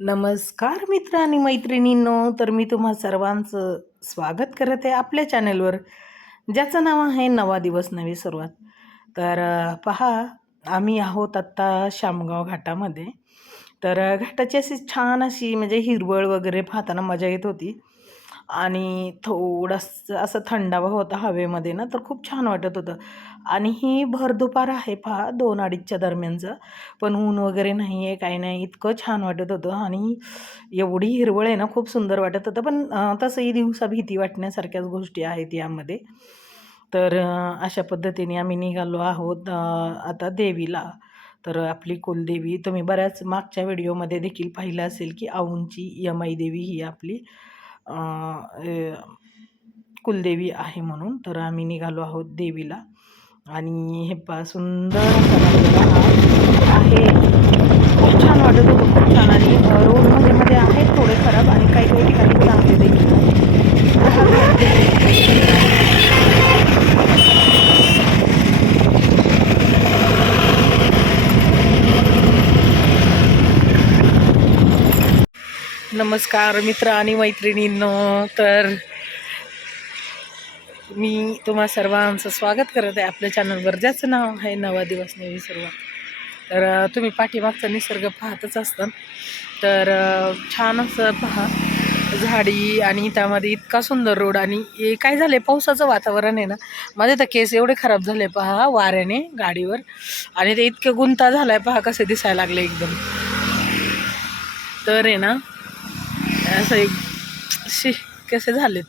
नमस्कार मित्र आणि मैत्रिणींनो. तर मी तुम्हा सर्वांचं स्वागत करत आहे आपल्या चॅनलवर, ज्याचं नाव आहे नवा दिवस नवी सुरुवात. तर पहा, आम्ही आहोत आत्ता शामगाव घाटामध्ये. तर घाटाची अशी छान अशी म्हणजे हिरवळ वगैरे पाहताना मजा येत होती आणि थोडंसं असं थंडावा होता हवेमध्ये ना, तर खूप छान वाटत होतं. आणि ही भर दुपार आहे पहा, 2-2:30च्या दरम्यानचं. पण ऊन वगैरे नाही आहे, काही नाही. इतकं छान वाटत होतं आणि एवढी हिरवळ आहे ना, खूप सुंदर वाटत होतं. पण तसंही दिवसा भीती वाटण्यासारख्याच गोष्टी आहेत यामध्ये. तर अशा पद्धतीने आम्ही निघालो आहोत आता देवीला. तर आपली कुलदेवी तुम्ही बऱ्याच मागच्या व्हिडिओमध्ये देखील पाहिलं असेल, की औंधची यमाई देवी ही आपली अ, अ, कुलदेवी आहे म्हणून. तर आम्ही निघालो आहोत देवीला आणि हे पहा सुंदर असा नजारा हा आहे. खूप छान वाटत होतं, खूप छान. आणि रोड मध्ये आहेत थोडे खराब आणि काही काही ठिकाणी चांगले देखील आहेत. तर हा घाट देखील खूप सुंदर आहे. नमस्कार मित्र आणि मैत्रिणींनो. तर मी तुम्हा सर्वांचं स्वागत करत आहे आपल्या चॅनलवर, ज्याचं नाव आहे नवा दिवस नवी सुरुवात. तर तुम्ही पाठीमागचा निसर्ग पाहतच असता. तर छान असं पहा, झाडी आणि त्यामध्ये इतका सुंदर रोड. आणि हे काय झालं, पावसाचं वातावरण आहे ना, माझे तर केस एवढे खराब झाले पहा वाऱ्याने गाडीवर. आणि ते इतके गुंता झालाय पहा, कसे दिसायला लागले एकदम. तर आहे ना, असं एक शी कसे झालेत,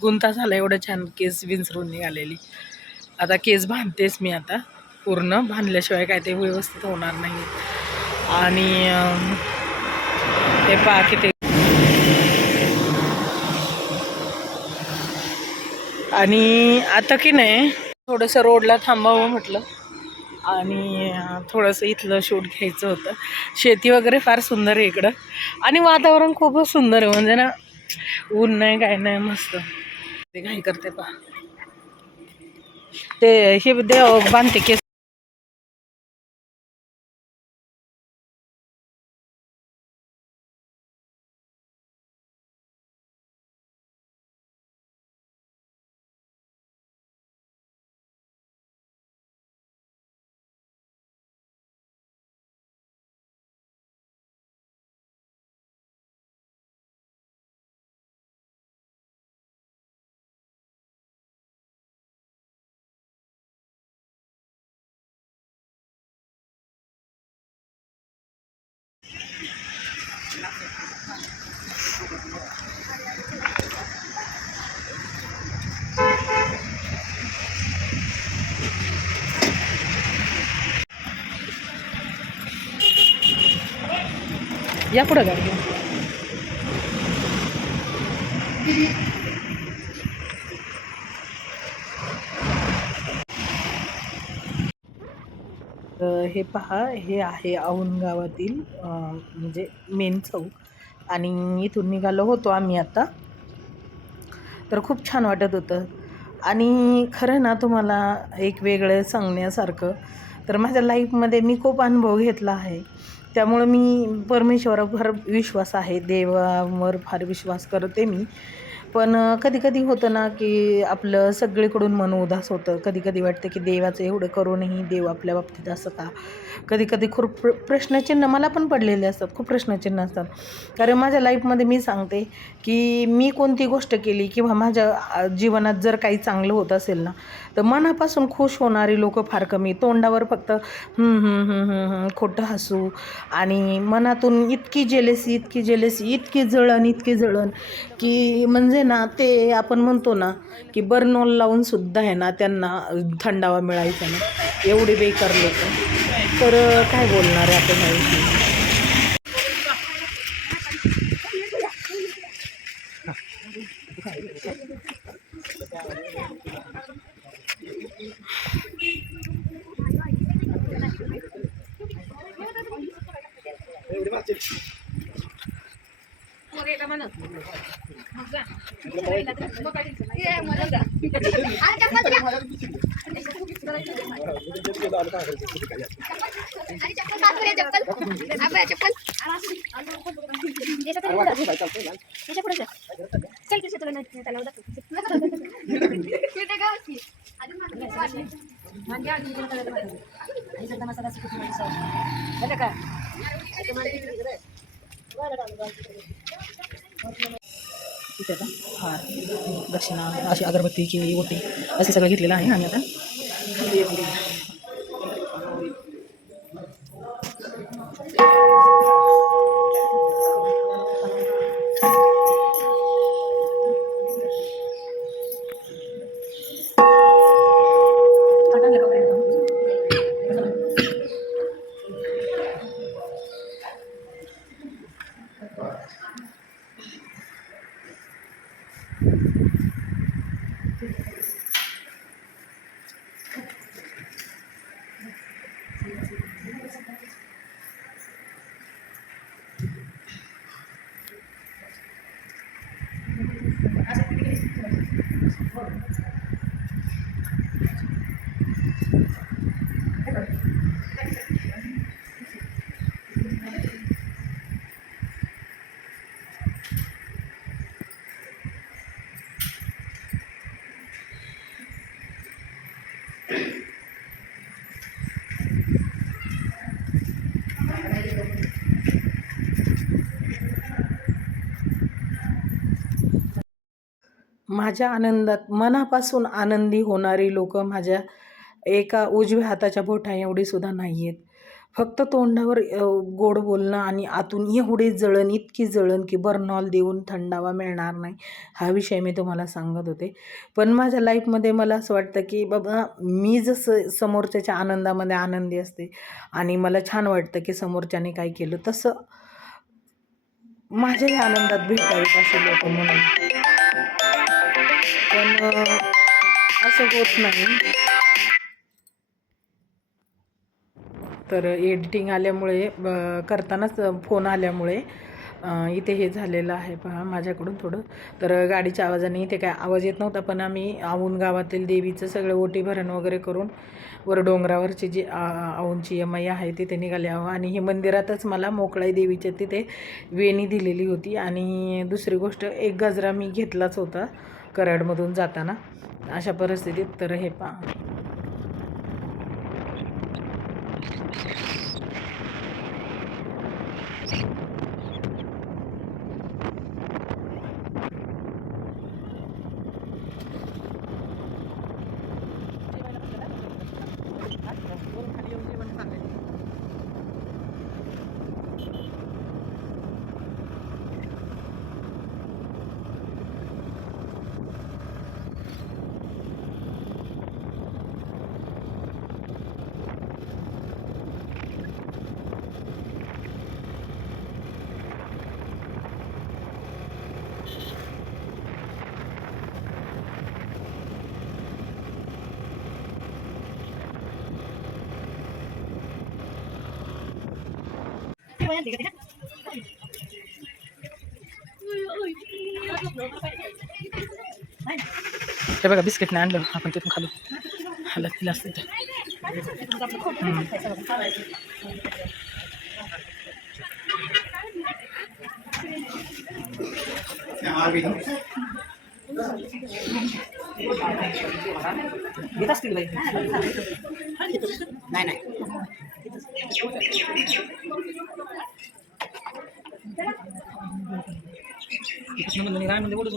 गुंता झाला, एवढं छान केस विंचरून निघालेली. आता केस बांधतेच मी आता, पूर्ण बांधल्याशिवाय काय ते व्यवस्थित होणार नाही. आणि ते पहा की ते, आणि आता की नाही थोडंसं रोडला थांबावं म्हटलं आणि थोडंसं इथलं शूट घ्यायचं होतं. शेती वगैरे फार सुंदर आहे इकडं आणि वातावरण खूपच सुंदर आहे, म्हणजे ना ऊन नाही काय नाही, मस्त. ते घाई करते पहा, ते हे बांधते केस. या पुढं गाडी. हे पहा, हे आहे औंध गावातील म्हणजे मेन चौक. आणि इथून निघालो होतो आम्ही आता. तर खूप छान वाटत होतं. आणि खरं ना, तुम्हाला एक वेगळं सांगण्यासारखं, तर माझ्या लाईफमध्ये मी खूप अनुभव घेतला आहे. त्यामुळं मी परमेश्वरावर फार विश्वास आहे, देवावर फार विश्वास करते मी. पण कधी-कधी होतं ना, की आपलं सगळीकडून मन उदास होतं. कधी-कधी वाटतं, की देवाचं एवढं करूनही देव आपल्या बाबतीत असं का? कधी-कधी खूप प्रश्नचिन्ह मला पण पडलेले असतात, खूप प्रश्नचिन्ह असतात. कारण माझ्या लाईफमध्ये मी सांगते, की मी कोणती गोष्ट केली किंवा माझ्या जीवनात जर काही चांगलं होत असेल ना, तर मनापासून खुश होणारी लोकं फार कमी. तोंडावर फक्त हं, हं, हं, हं, हं, खोटं हसू आणि मनातून इतकी जेलसी, इतकी जेलसी, इतकी जळण, इतकी जळण, की म्हणजे ना ते आपण म्हणतो ना, की बर्नॉल लावून सुद्धा आहे ना त्यांना थंडावा मिळायचा ना, एवढे बेकार लोकं. तर काय बोलणार आहे आपण ह्याविषयी. हार दक्षिणा अशी अगरबत्ती केळी ओटी असं सगळं घेतलेलं आहे आणि आता माझ्या आनंदात मनापासून आनंदी होणारी लोक माझ्या एका उजव्या हाताच्या बोटा एवढी सुद्धा नाही आहेत. फक्त तोंडावर गोड बोलणं आणि आतून एवढी जळण, इतकी जळण की बर्नॉल देऊन थंडावा मिळणार नाही, हा विषय मी तुम्हाला सांगत होते. पण माझ्या लाईफमध्ये मला असं वाटतं की बाबा मी जसं समोरच्याच्या आनंदामध्ये आनंदी असते आणि मला छान वाटतं की समोरच्याने काय केलं तसं माझ्याही आनंदात भेटावेत असे लोक म्हणून. पण असं होत नाही. तर एडिटिंग आल्यामुळे करतानाच फोन आल्यामुळे इथे हे झालेलं आहे पहा माझ्याकडून थोडं. तर गाडीच्या आवाजाने इथे काय आवाज येत नव्हता, पण आम्ही औंध गावातील देवीचं सगळं ओटी भरण वगैरे करून वर डोंगरावरची जी औंधची यमाई आहे तिथे निघाले आहो. आणि हे मंदिरातच मला मोकळाई देवीच्या तिथे वेणी दिलेली होती. आणि दुसरी गोष्ट एक गजरा मी घेतलाच होता कराडमधून जाताना अशा परिस्थितीत. तर हे पहा हे बघा बिस्किट नाही आणलं आपण तिथून खाली हलत तिला असते घेत असतील बाई नाही नाही म्हणजे ओढ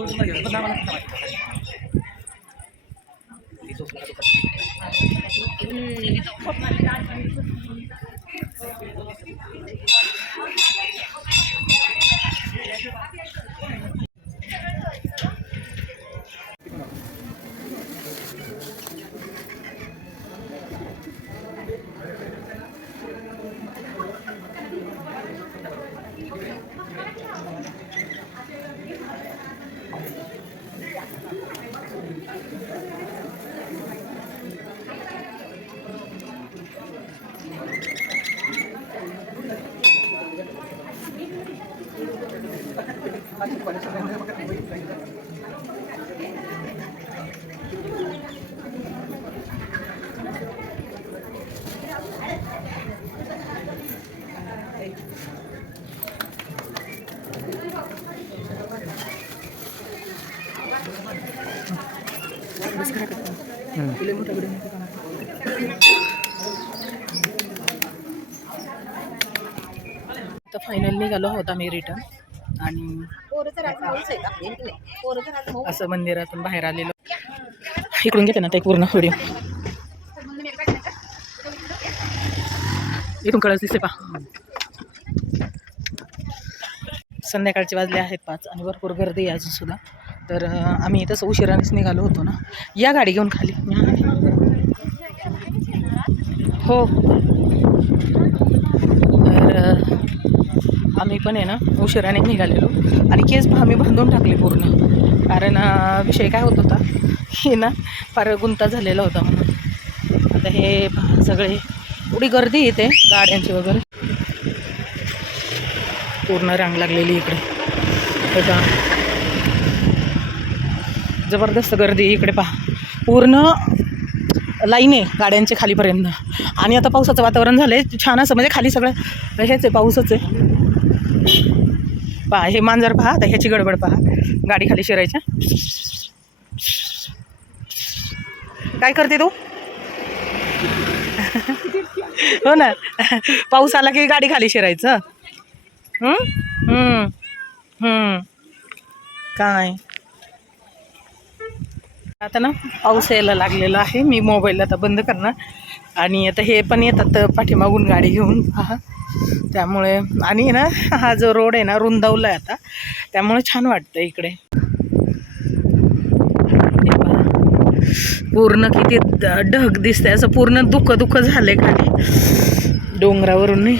तर फायनल निघालो आहोत आम्ही रिटर्न आणि असं मंदिरातून बाहेर आलेलो. इकडून घेते ना ते पूर्ण व्हिडिओ, इथून कळस दिसते पहा. संध्याकाळचे वाजले आहेत 5 आणि भरपूर गर्दी आहे अजून सुद्धा. तर आम्ही तसं उशिरानेच निघालो होतो ना. या गाडी घेऊन खाली. हो, तर आम्ही पण आहे ना उशिराने निघालेलो आणि केस आम्ही बांधून टाकले पूर्ण. कारण विषय काय होत होता हे ना फार गुंता झालेला होता म्हणून. आता हे सगळे एवढी गर्दी येते गाड्यांची वगैरे, पूर्ण रांग लागलेली इकडे. बघा जबरदस्त गर्दी इकडे पहा, पूर्ण लाईन आहे गाड्यांचे खालीपर्यंत. आणि आता पावसाचं वातावरण झालं आहे छान असं, म्हणजे खाली सगळं हेच आहे, पाऊसच आहे पहा. हे मांजर पहा, आता ह्याची गडबड पहा, गाडी खाली शिरायच्या. काय करते तू? हो ना, पाऊस आला की गाडी खाली शिरायचं. काय आता ना पाऊस यायला लागलेला आहे. मी मोबाईल आता बंद करणार आणि आता हे पण येतात पाठीमागून गाडी घेऊन पहा. त्यामुळे आणि ना हा जो रोड आहे ना रुंदावला आहे आता, त्यामुळे छान वाटतं इकडे. पूर्ण किती ढग दिसतंय, असं पूर्ण दुःख झालंय खाली डोंगरावरून. नाही